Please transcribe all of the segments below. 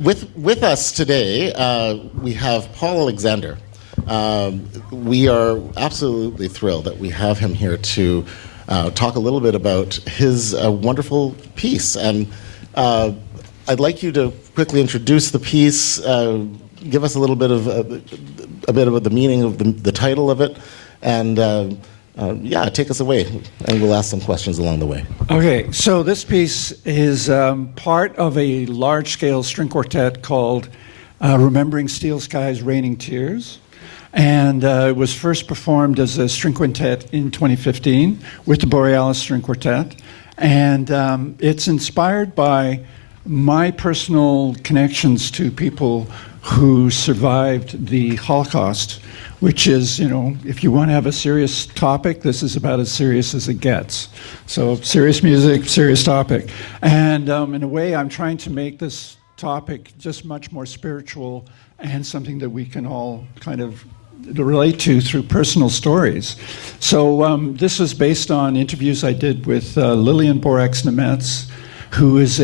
With us today, we have Paul Alexander. We are absolutely thrilled that we have him here to talk a little bit about his wonderful piece. And I'd like you to quickly introduce the piece, give us a little bit of the meaning of the title of it, and yeah, take us away, and we'll ask some questions along the way. Okay, so this piece is part of a large-scale string quartet called Remembering Steel Skies, Raining Tears. And it was first performed as a string quintet in 2015 with the Borealis String Quartet. And it's inspired by my personal connections to people who survived the Holocaust, which is, you know, if you want to have a serious topic, this is about as serious as it gets. So serious music, serious topic. And in a way, I'm trying to make this topic just much more spiritual and something that we can all kind of relate to through personal stories. So this was based on interviews I did with Lillian Borax-Nemetz, who is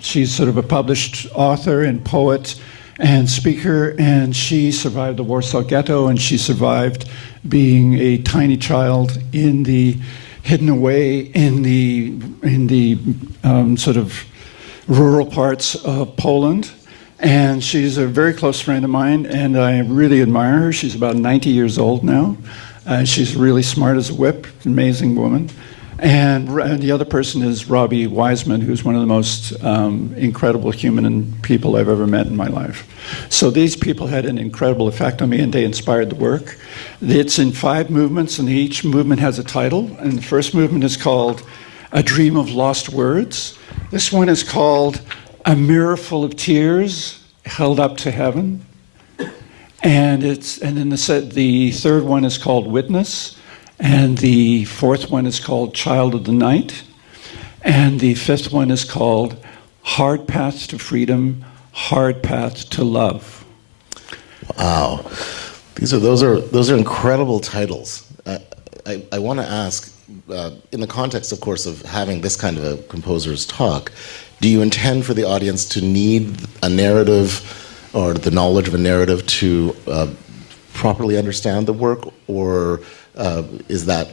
she's sort of a published author and poet and speaker, and she survived the Warsaw Ghetto, and she survived being a tiny child hidden away in the sort of rural parts of Poland. And she's a very close friend of mine, and I really admire her. She's about 90 years old now. She's really smart as a whip, amazing woman. And the other person is Robbie Wiseman, who's one of the most incredible human people I've ever met in my life. So these people had an incredible effect on me, and they inspired the work. It's in 5 movements, and each movement has a title. And the first movement is called A Dream of Lost Words. This one is called A Mirror Full of Tears Held Up to Heaven. And then the third one is called Witness. And the fourth one is called Child of the Night. And the fifth one is called Hard Path to Freedom, Hard Path to Love. Wow. Those are incredible titles. I want to ask, in the context, of course, of having this kind of a composer's talk, do you intend for the audience to need a narrative or the knowledge of a narrative to properly understand the work, or is that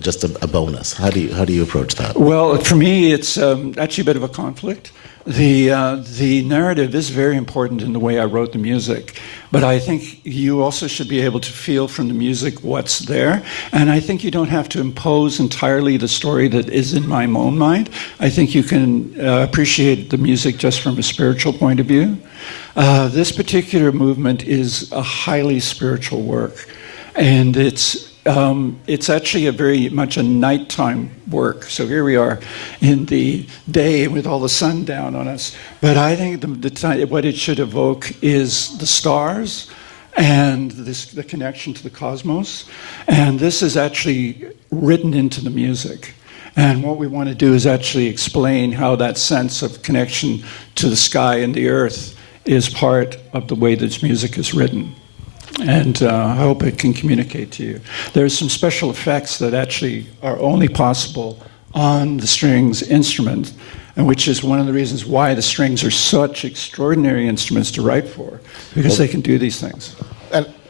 just a bonus? How do you approach that? Well, for me, it's actually a bit of a conflict. The narrative is very important in the way I wrote the music, but I think you also should be able to feel from the music what's there, and I think you don't have to impose entirely the story that is in my own mind. I think you can appreciate the music just from a spiritual point of view. This particular movement is a highly spiritual work, and it's actually a very much a nighttime work. So here we are in the day with all the sun down on us. But I think what it should evoke is the stars and the connection to the cosmos. And this is actually written into the music. And what we want to do is actually explain how that sense of connection to the sky and the earth is part of the way this music is written. And I hope it can communicate to you. There's some special effects that actually are only possible on the strings instrument, and which is one of the reasons why the strings are such extraordinary instruments to write for, because they can do these things.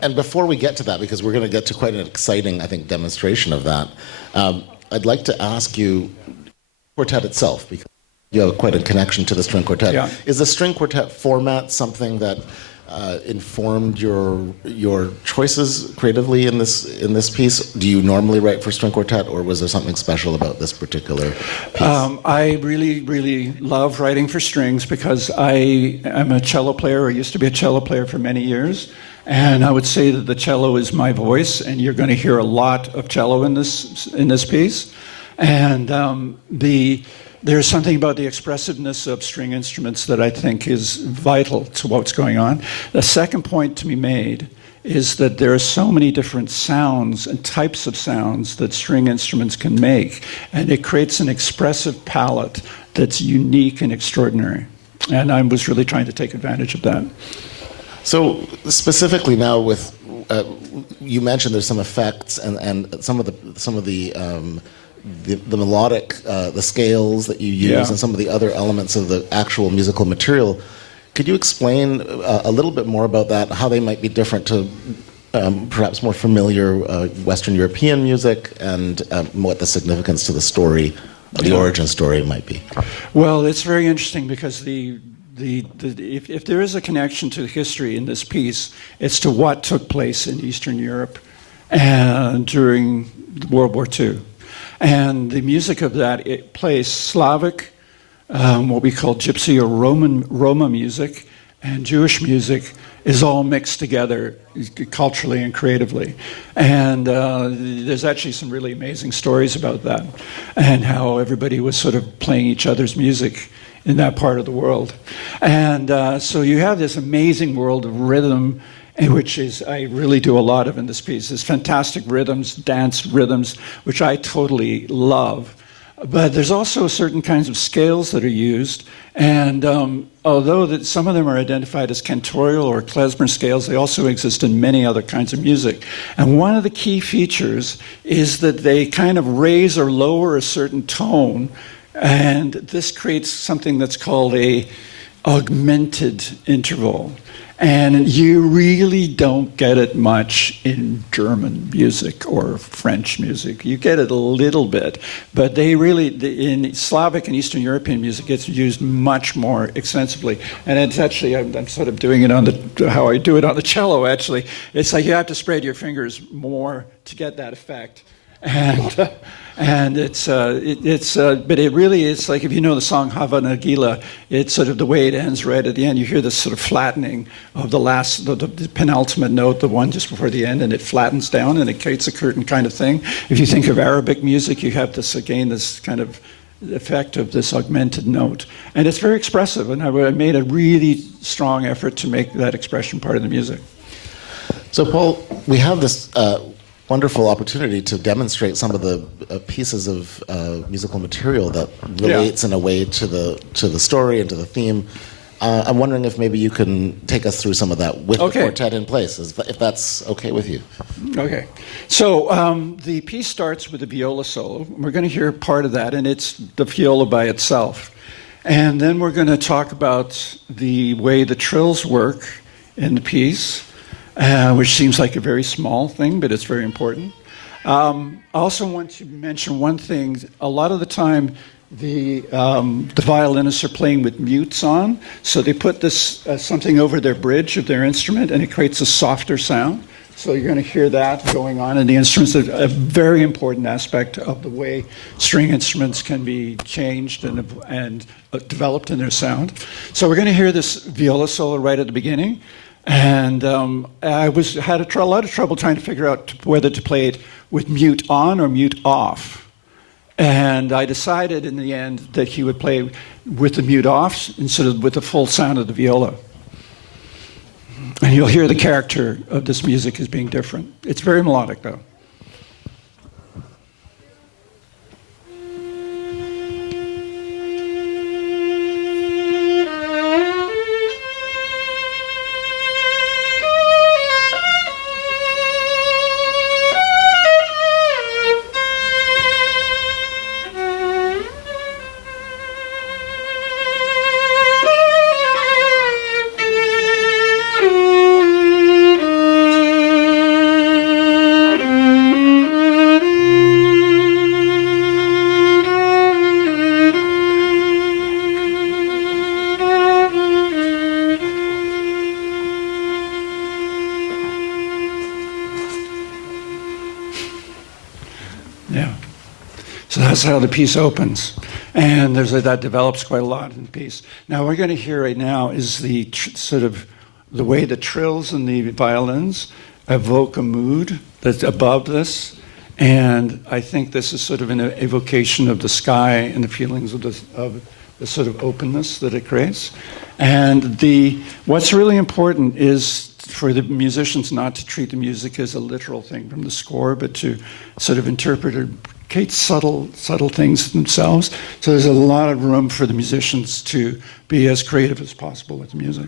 And before we get to that, because we're going to get to quite an exciting, I think, demonstration of that, I'd like to ask you, quartet itself, because you have quite a connection to the string quartet. Yeah. Is the string quartet format something that informed your choices creatively in this piece? Do you normally write for string quartet, or was there something special about this particular piece? I really, really love writing for strings because I am a cello player, or used to be a cello player for many years, and I would say that the cello is my voice, and you're going to hear a lot of cello in this piece. And there's something about the expressiveness of string instruments that I think is vital to what's going on. The second point to be made is that there are so many different sounds and types of sounds that string instruments can make, and it creates an expressive palette that's unique and extraordinary. And I was really trying to take advantage of that. So specifically now, with you mentioned there's some effects and some of the melodic, the scales that you use, and some of the other elements of the actual musical material. Could you explain a little bit more about that, how they might be different to perhaps more familiar Western European music, and what the significance to the story, the origin story might be? Well, it's very interesting because if there is a connection to history in this piece, it's to what took place in Eastern Europe during World War II. And the music of that, it plays Slavic, what we call Gypsy or Roma music, and Jewish music is all mixed together culturally and creatively. And there's actually some really amazing stories about that and how everybody was sort of playing each other's music in that part of the world. And so you have this amazing world of rhythm, which is I really do a lot of in this piece. There's fantastic rhythms, dance rhythms, which I totally love. But there's also certain kinds of scales that are used, and although some of them are identified as cantorial or klezmer scales, they also exist in many other kinds of music. And one of the key features is that they kind of raise or lower a certain tone, and this creates something that's called a augmented interval. And you really don't get it much in German music or French music. You get it a little bit, but they really, in Slavic and Eastern European music, it's used much more extensively. And it's actually, I'm sort of doing it how I do it on the cello, actually. It's like you have to spread your fingers more to get that effect. And but it really is like if you know the song Hava Nagila, it's sort of the way it ends right at the end. You hear this sort of flattening of the penultimate note, the one just before the end, and it flattens down and it creates a curtain kind of thing. If you think of Arabic music, you have this kind of effect of this augmented note. And it's very expressive, and I made a really strong effort to make that expression part of the music. So, Paul, we have this wonderful opportunity to demonstrate some of the pieces of musical material that relates in a way to the story and to the theme. I'm wondering if maybe you can take us through some of that with the quartet in place, if that's okay with you. Okay. So the piece starts with a viola solo. We're going to hear part of that, and it's the viola by itself. And then we're going to talk about the way the trills work in the piece, which seems like a very small thing, but it's very important. I also want to mention one thing. A lot of the time, the violinists are playing with mutes on, so they put this something over their bridge of their instrument, and it creates a softer sound. So you're going to hear that going on in the instruments. A very important aspect of the way string instruments can be changed and developed in their sound. So we're going to hear this viola solo right at the beginning. And I had a lot of trouble trying to figure out whether to play it with mute on or mute off. And I decided in the end that he would play with the mute off instead of with the full sound of the viola. And you'll hear the character of this music as being different. It's very melodic, though. Yeah. So that's how the piece opens. And that develops quite a lot in the piece. Now, what we're going to hear right now is the sort of the way the trills and the violins evoke a mood that's above this. And I think this is sort of an evocation of the sky and the feelings of the sort of openness that it creates. And what's really important is for the musicians not to treat the music as a literal thing from the score, but to sort of interpret subtle things themselves. So there's a lot of room for the musicians to be as creative as possible with the music.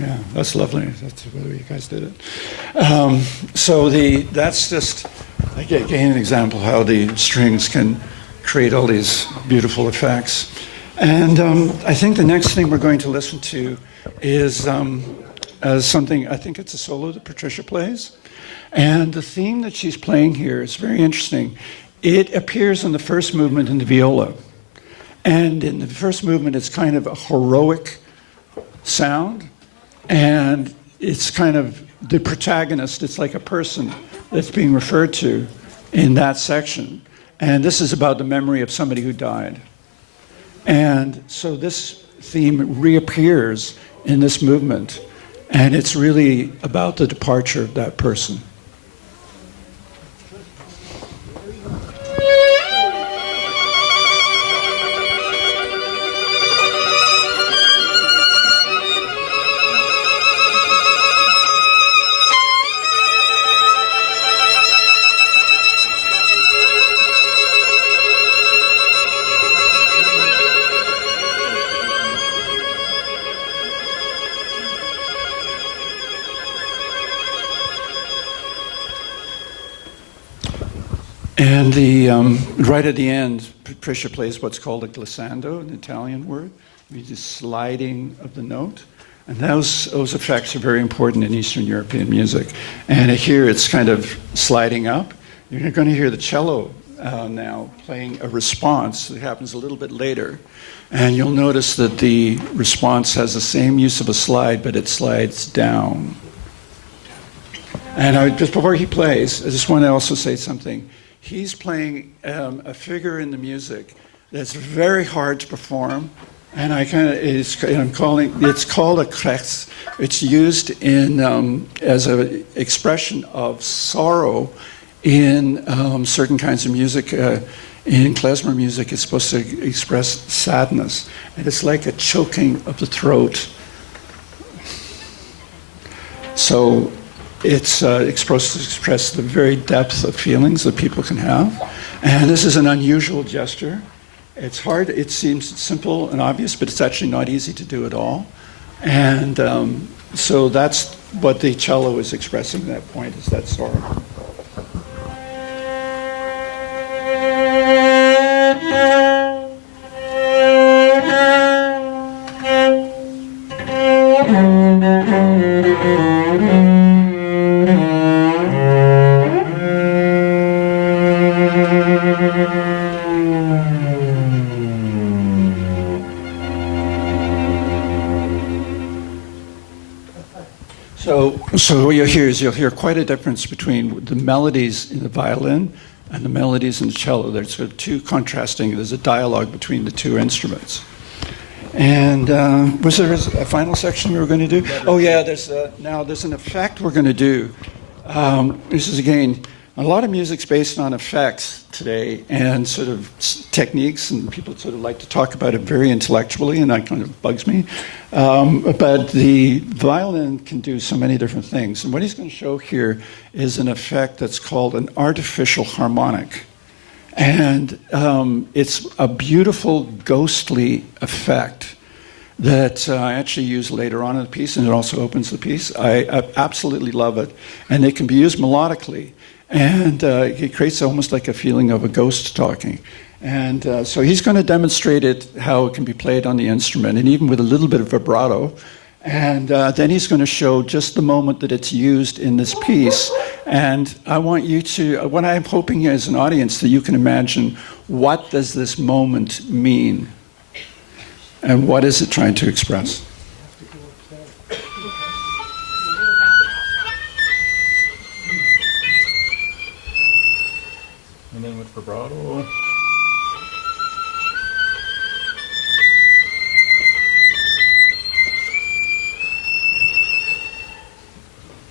Yeah, that's lovely. That's the way you guys did it. That's just, again, an example how the strings can create all these beautiful effects. And I think the next thing we're going to listen to is something, I think it's a solo that Patricia plays. And the theme that she's playing here is very interesting. It appears in the first movement in the viola. And in the first movement, it's kind of a heroic sound. And it's kind of the protagonist, it's like a person that's being referred to in that section. And this is about the memory of somebody who died. And so this theme reappears in this movement, and it's really about the departure of that person. And right at the end, Patricia plays what's called a glissando, an Italian word, which is sliding of the note. And those effects are very important in Eastern European music. And here it's kind of sliding up. You're going to hear the cello now playing a response that happens a little bit later. And you'll notice that the response has the same use of a slide, but it slides down. And just before he plays, I just want to also say something. He's playing a figure in the music that's very hard to perform, and it's called a crest. It's used as an expression of sorrow in certain kinds of music. In klezmer music, it's supposed to express sadness, and it's like a choking of the throat. So it's supposed to express the very depth of feelings that people can have. And this is an unusual gesture. It's hard, it seems simple and obvious, but it's actually not easy to do at all. And so that's what the cello is expressing at that point, is that sorrow. So what you'll hear quite a difference between the melodies in the violin and the melodies in the cello. There's sort of two contrasting, there's a dialogue between the two instruments. And was there a final section we were going to do? Oh yeah, there's an effect we're going to do. This is, again, a lot of music's based on effects today and sort of techniques, and people sort of like to talk about it very intellectually, and that kind of bugs me. But the violin can do so many different things. And what he's going to show here is an effect that's called an artificial harmonic. And it's a beautiful, ghostly effect that I actually use later on in the piece, and it also opens the piece. I absolutely love it. And it can be used melodically. And it creates almost like a feeling of a ghost talking. And so he's going to demonstrate it, how it can be played on the instrument, and even with a little bit of vibrato. And then he's going to show just the moment that it's used in this piece. And I want you to, what I'm hoping as an audience, that you can imagine, what does this moment mean? And what is it trying to express? And then with vibrato.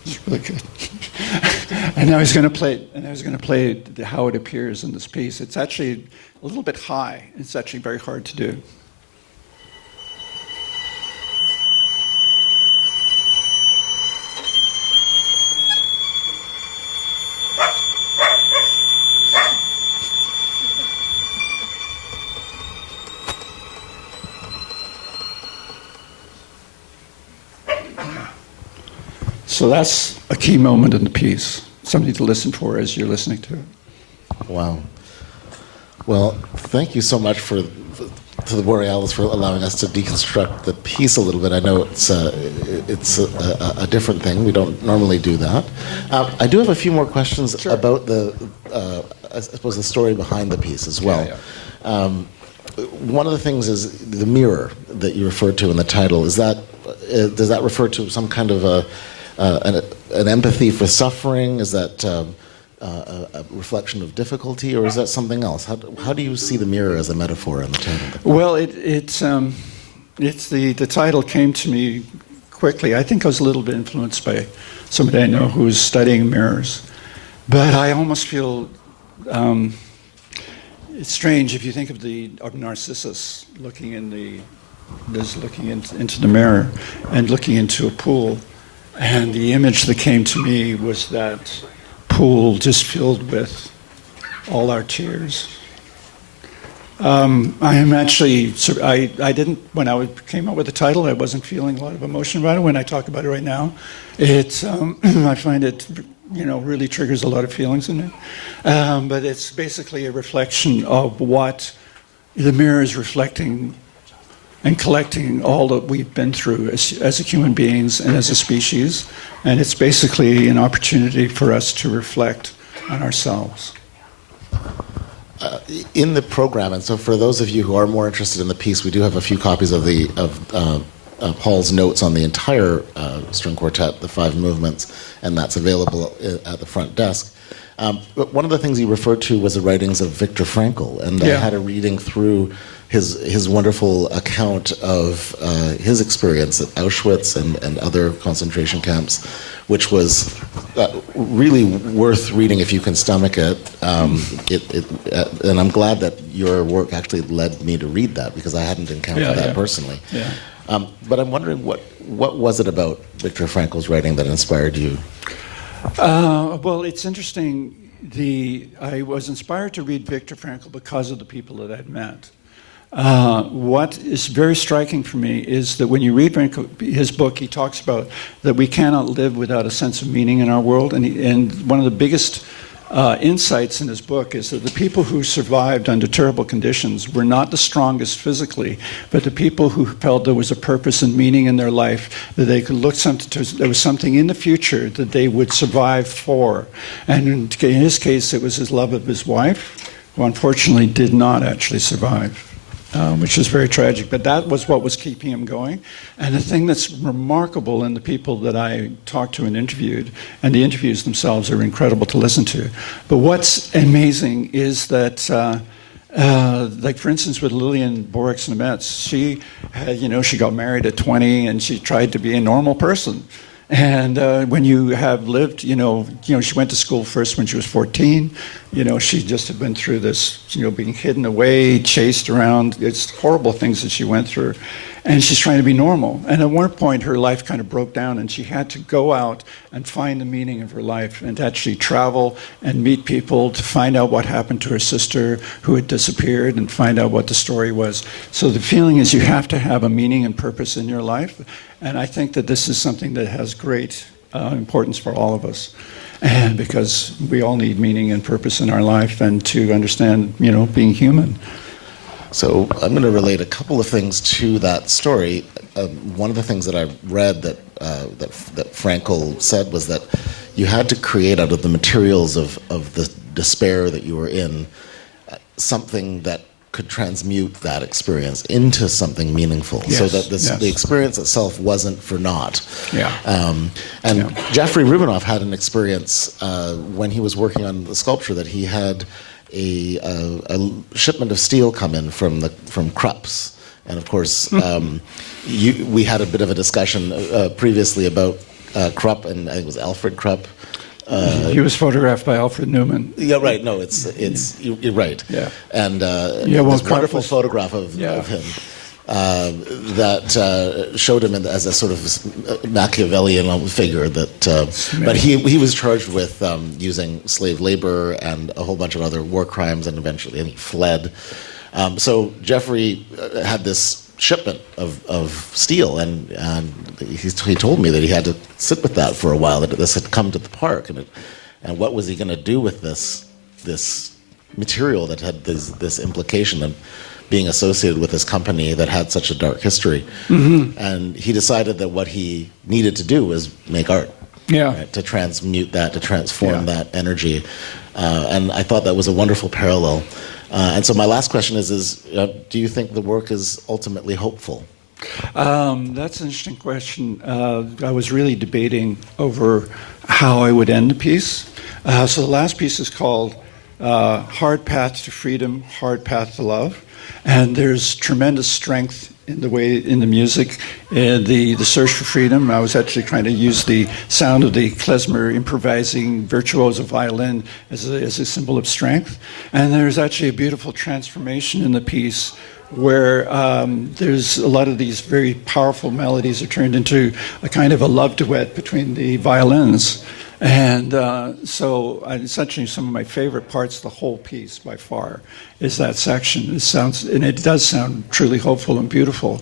It's really good. And now he's going to play. And now he's going to play how it appears in this piece. It's actually a little bit high. It's actually very hard to do. So that's a key moment in the piece, something to listen for as you're listening to it. Wow. Well, thank you so much to the Borealis for allowing us to deconstruct the piece a little bit. I know it's a different thing. We don't normally do that. I do have a few more questions about I suppose the story behind the piece as well. Yeah. One of the things is the mirror that you referred to in the title. Does that refer to some kind of an empathy for suffering? Is that a reflection of difficulty, or is that something else? How do you see the mirror as a metaphor in the title? Well, the title came to me quickly. I think I was a little bit influenced by somebody I know who was studying mirrors, but I almost feel it's strange if you think of Narcissus looking into the mirror and looking into a pool, and the image that came to me was that pool just filled with all our tears. I am actually, I didn't, when I came up with the title, I wasn't feeling a lot of emotion about it. When I talk about it right now, it's, I find it, really triggers a lot of feelings in me. But it's basically a reflection of what the mirror is reflecting and collecting all that we've been through as human beings and as a species. And it's basically an opportunity for us to reflect on ourselves. In the program, and so for those of you who are more interested in the piece, we do have a few copies of Paul's notes on the entire string quartet, the 5 movements, and that's available at the front desk. But one of the things he referred to was the writings of Viktor Frankl, and I had a reading through his wonderful account of his experience at Auschwitz and other concentration camps, which was really worth reading if you can stomach it. And I'm glad that your work actually led me to read that, because I hadn't encountered that personally. Yeah. But I'm wondering, what was it about Viktor Frankl's writing that inspired you? Well, it's interesting. I was inspired to read Viktor Frankl because of the people that I'd met. What is very striking for me is that when you read his book, he talks about that we cannot live without a sense of meaning in our world. And one of the biggest insights in his book is that the people who survived under terrible conditions were not the strongest physically, but the people who felt there was a purpose and meaning in their life, that they could look there was something in the future that they would survive for. And in his case, it was his love of his wife, who unfortunately did not actually survive. Which is very tragic, but that was what was keeping him going. And the thing that's remarkable in the people that I talked to and interviewed, and the interviews themselves are incredible to listen to, but what's amazing is that, like for instance with Lillian Borix-Nemetz, she got married at 20 and she tried to be a normal person. And when you have lived, she went to school first when she was 14. She just had been through this, being hidden away, chased around. It's horrible things that she went through. And she's trying to be normal. And at one point, her life kind of broke down, and she had to go out and find the meaning of her life and to actually travel and meet people to find out what happened to her sister who had disappeared and find out what the story was. So the feeling is you have to have a meaning and purpose in your life. And I think that this is something that has great importance for all of us. And because we all need meaning and purpose in our life and to understand, being human. So I'm going to relate a couple of things to that story. One of the things that I read that Frankl said was that you had to create out of the materials of the despair that you were in something that could transmute that experience into something meaningful, so that the experience itself wasn't for naught. Jeffrey Rubinoff had an experience when he was working on the sculpture that he had a shipment of steel come in from Krupp's, and of course we had a bit of a discussion previously about Krupp, and I think it was Alfred Krupp. He was photographed by Alfred Newman. Yeah, right. No, you're right. Yeah, and this wonderful photograph of him that showed him as a sort of Machiavellian figure. But he was charged with using slave labor and a whole bunch of other war crimes, and eventually he fled. So Jeffrey had this shipment of steel, and he told me that he had to sit with that for a while. That this had come to the park, and what was he going to do with this material that had this implication of being associated with this company that had such a dark history. Mm-hmm. And he decided that what he needed to do was make art. Yeah. Right, to transmute that, to transform that energy. And I thought that was a wonderful parallel. And so my last question is do you think the work is ultimately hopeful? That's an interesting question. I was really debating over how I would end the piece. So the last piece is called Hard Path to Freedom, Hard Path to Love. And there's tremendous strength in the music, the search for freedom. I was actually trying to use the sound of the klezmer improvising virtuoso violin as a symbol of strength. And there's actually a beautiful transformation in the piece where there's a lot of these very powerful melodies are turned into a kind of a love duet between the violins. And so essentially some of my favorite parts of the whole piece by far is that section. It does sound truly hopeful and beautiful.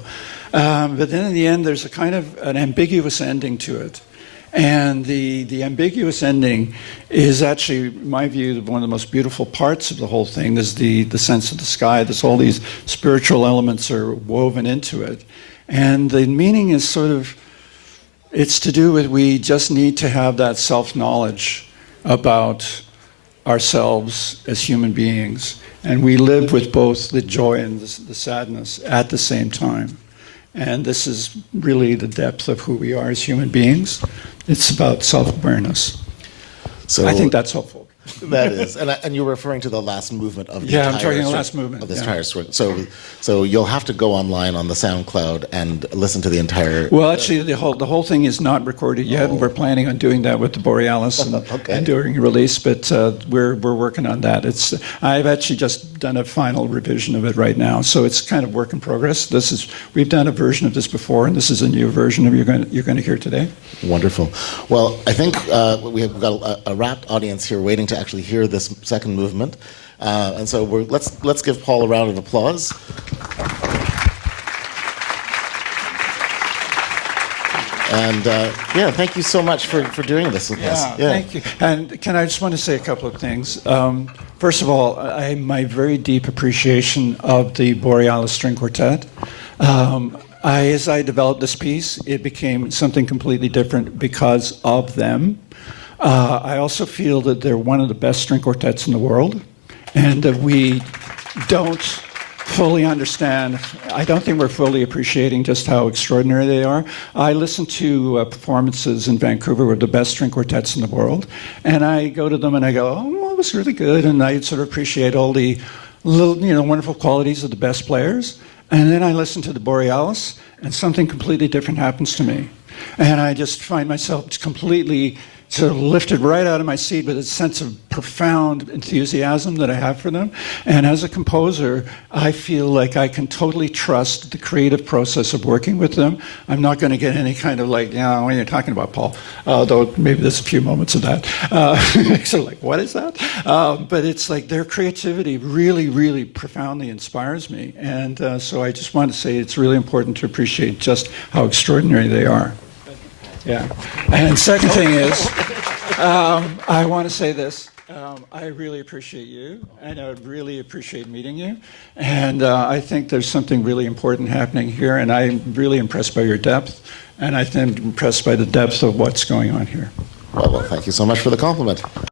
But then in the end, there's a kind of an ambiguous ending to it. And the ambiguous ending is actually, in my view, one of the most beautiful parts of the whole thing is the sense of the sky. There's all these spiritual elements are woven into it. And the meaning is sort of, it's to do with we just need to have that self-knowledge about ourselves as human beings. And we live with both the joy and the sadness at the same time. And this is really the depth of who we are as human beings. It's about self-awareness. So I think that's hopeful. That is, and you're referring to the last movement of the I'm talking the last movement of this entire swing. So you'll have to go online on the SoundCloud and listen to the entire. Well, actually, the whole thing is not recorded yet. We're planning on doing that with the Borealis and doing a release, but we're working on that. I've actually just done a final revision of it right now, so it's kind of work in progress. We've done a version of this before, and this is a new version of you're going to hear today. Wonderful. Well, I think we've got a rapt audience here waiting to actually hear this second movement, and so let's give Paul a round of applause. And thank you so much for doing this with us. Yeah, thank you. And I just want to say a couple of things. First of all, my very deep appreciation of the Borealis String Quartet. As I developed this piece, it became something completely different because of them. I also feel that they're one of the best string quartets in the world, and that we don't fully understand. I don't think we're fully appreciating just how extraordinary they are. I listen to performances in Vancouver with the best string quartets in the world, and I go to them and I go, oh, well, it was really good, and I sort of appreciate all the little, wonderful qualities of the best players. And then I listen to the Borealis, and something completely different happens to me. And I just find myself completely sort of lifted right out of my seat with a sense of profound enthusiasm that I have for them. And as a composer, I feel like I can totally trust the creative process of working with them. I'm not going to get any kind of what are you talking about, Paul? Though maybe there's a few moments of that. Sort of like, what is that? But it's like their creativity really, really profoundly inspires me. And so I just want to say it's really important to appreciate just how extraordinary they are. Yeah. And second thing is, I want to say this. I really appreciate you, and I would really appreciate meeting you. And I think there's something really important happening here, and I'm really impressed by your depth, and I think impressed by the depth of what's going on here. Well, thank you so much for the compliment.